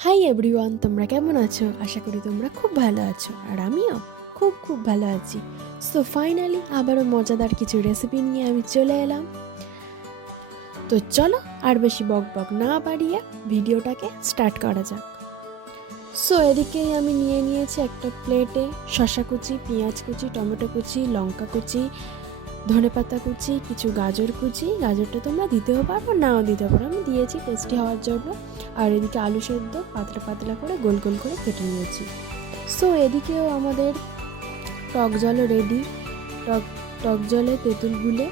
Hi everyone, তোমরা কেমন আছো? আশা করি তোমরা খুব ভালো আছো, আর আমিও খুব খুব ভালো আছি। সো ফাইনালি আবারও মজাদার কিছু রেসিপি নিয়ে আমি চলে এলাম। তো চলো আর বেশি বক বক না বাড়িয়ে ভিডিওটাকে স্টার্ট করা যাক। সো এদিকেই আমি নিয়ে নিয়েছি একটা প্লেটে শসা কুচি, পেঁয়াজ কুচি, টমেটো কুচি, লঙ্কা কুচি, ধনেপাতা কুচি, কিছু গাজর কুচি। গাজরটা তোমরা দিতেও পারো, নাও দিতে পারো, আমি দিয়েছি টেস্টি হওয়ার জন্য। আর এদিকে আলু সেদ্ধ পাতলা পাতলা করে গোল গোল করে কেটে নিয়েছি। সো এদিকেও আমাদের টক জলও রেডি। টক জলে তেঁতুল গুলে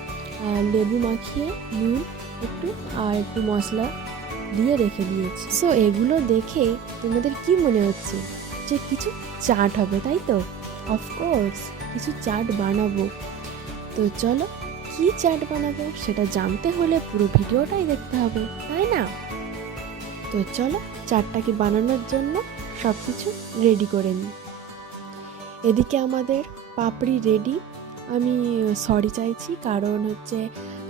লেবু মাখিয়ে নুন একটু মশলা দিয়ে রেখে দিয়েছি। সো এগুলো দেখে তোমাদের কি মনে হচ্ছে যে কিছু চাট হবে, তাই তো? অফকোর্স কিছু চাট বানাবো। তো চলো, কি চাট বানাবো সেটা জানতে হলে পুরো ভিডিওটাই দেখতে হবে, তাই না? তো চলো চাটটাকে বানানোর জন্য সব কিছু রেডি করে নিই। এদিকে আমাদের পাপড়ি রেডি। আমি সরি চাইছি, কারণ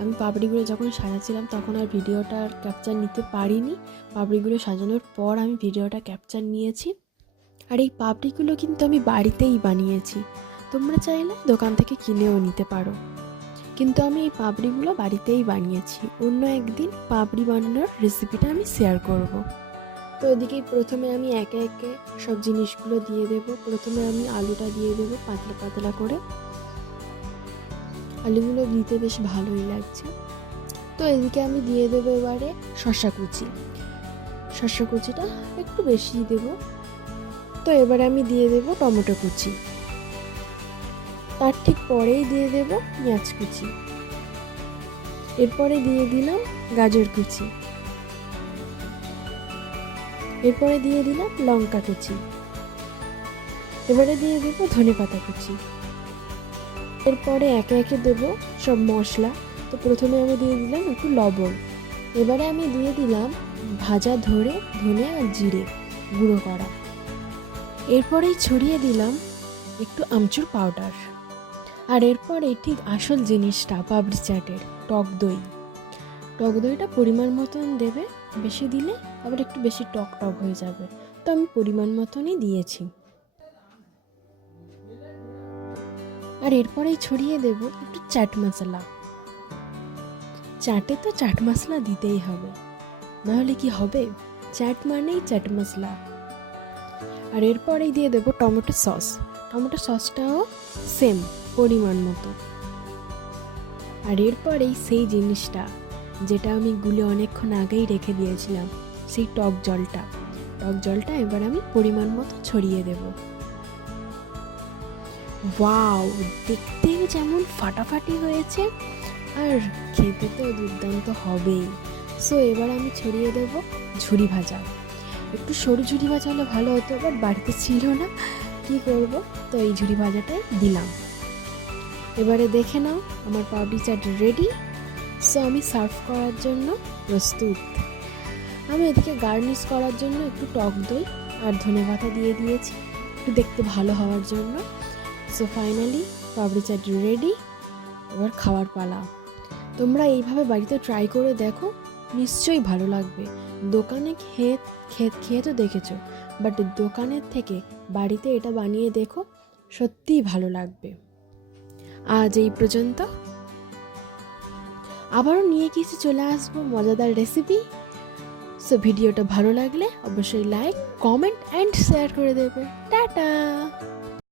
আমি পাপড়িগুলো যখন সাজাচ্ছিলাম তখন আর ভিডিওটার ক্যাপচার নিতে পারিনি। পাপড়িগুলো সাজানোর পর আমি ভিডিওটা ক্যাপচার নিয়েছি। আর এই পাপড়িগুলো কিন্তু আমি বাড়িতেই বানিয়েছি, তোমরা চাইলে দোকান থেকে কিনেও নিতে পারো, কিন্তু আমি এই পাপড়িগুলো বাড়িতেই বানিয়েছি। অন্য একদিন পাপড়ি বানানোর রেসিপিটা আমি শেয়ার করব। তো এদিকে প্রথমে আমি একে একে সব জিনিসগুলো দিয়ে দেব। প্রথমে আমি আলুটা দিয়ে দেব পাতলা পাতলা করে। আলুগুলো দিতে বেশ ভালোই লাগছে। তো এদিকে আমি দিয়ে দেবো এবারে শসা কুচি। শসা কুচিটা একটু বেশি দেব। তো এবারে আমি দিয়ে দেব টমেটো কুচি। তার ঠিক পরেই দিয়ে দেব পেঁয়াজ কুচি। এরপরে দিয়ে দিলাম গাজর কুচি। এরপরে দিয়ে দিলাম লঙ্কা কুচি। এবারে দিয়ে দেব ধনেপাতা কুচি। এরপরে একে একে দেব সব মশলা। তো প্রথমে আমি দিয়ে দিলাম একটু লবণ। এবারে আমি দিয়ে দিলাম ভাজা ধনে আর জিরে গুঁড়ো করা। এরপরেই ছড়িয়ে দিলাম একটু আমচুর পাউডার। আর এরপরে ঠিক আসল জিনিসটা পাপড়ি চাটের, টক দই। টক দইটা পরিমাণ মতন দেবে, বেশি দিলে আবার একটু বেশি টক টক হয়ে যাবে। তো আমি পরিমাণ মতনই দিয়েছি। আর এরপরেই ছড়িয়ে দেব একটু চাট মশলা। চাটে তো চাট মশলা দিতেই হবে, নাহলে কি হবে? চাট মানেই চাট মশলা। আর এরপরেই দিয়ে দেব টমেটো সস। টমেটো সসটাও সেম পরিমাণ মতো। আর এরপরেই সেই জিনিসটা যেটা আমি গুলে অনেকক্ষণ আগেই রেখে দিয়েছিলাম, সেই টক জলটা এবার আমি পরিমাণ মতো ছড়িয়ে দেব। ওয়াও, দেখতে যেমন ফাটাফাটি হয়েছে আর খেতে তো দুর্দান্ত হবেই। সো এবার আমি ছড়িয়ে দেব ঝুরি ভাজা। একটু সরু ঝুরি ভাজা হলে ভালো হতো, বাট বাড়িতে ছিল না, কি করব? তো এই ঝুরি ভাজাটাই দিলাম। এবারে দেখে নাও আমার পাপড়ি চাট রেডি। সো আমি সার্ভ করার জন্য প্রস্তুত। আমি এদিকে গার্নিশ করার জন্য একটু টক দই আর ধনেপাতা দিয়ে দিয়েছি, একটু দেখতে ভালো হওয়ার জন্য। সো ফাইনালি পাপড়ি চাট রেডি। এবার খাওয়ার পালা। তোমরা এইভাবে বাড়িতে ট্রাই করে দেখো, নিশ্চয়ই ভালো লাগবে। দোকানে খেয়ে তো দেখেছো, বাট দোকানের থেকে বাড়িতে এটা বানিয়ে দেখো, সত্যিই ভালো লাগবে। আজ এই পর্যন্ত, আবারও নিয়ে কিছু চলে আসবো মজাদার রেসিপি। সো ভিডিওটা ভালো লাগলে অবশ্যই লাইক, কমেন্ট অ্যান্ড শেয়ার করে দেবে। টাটা।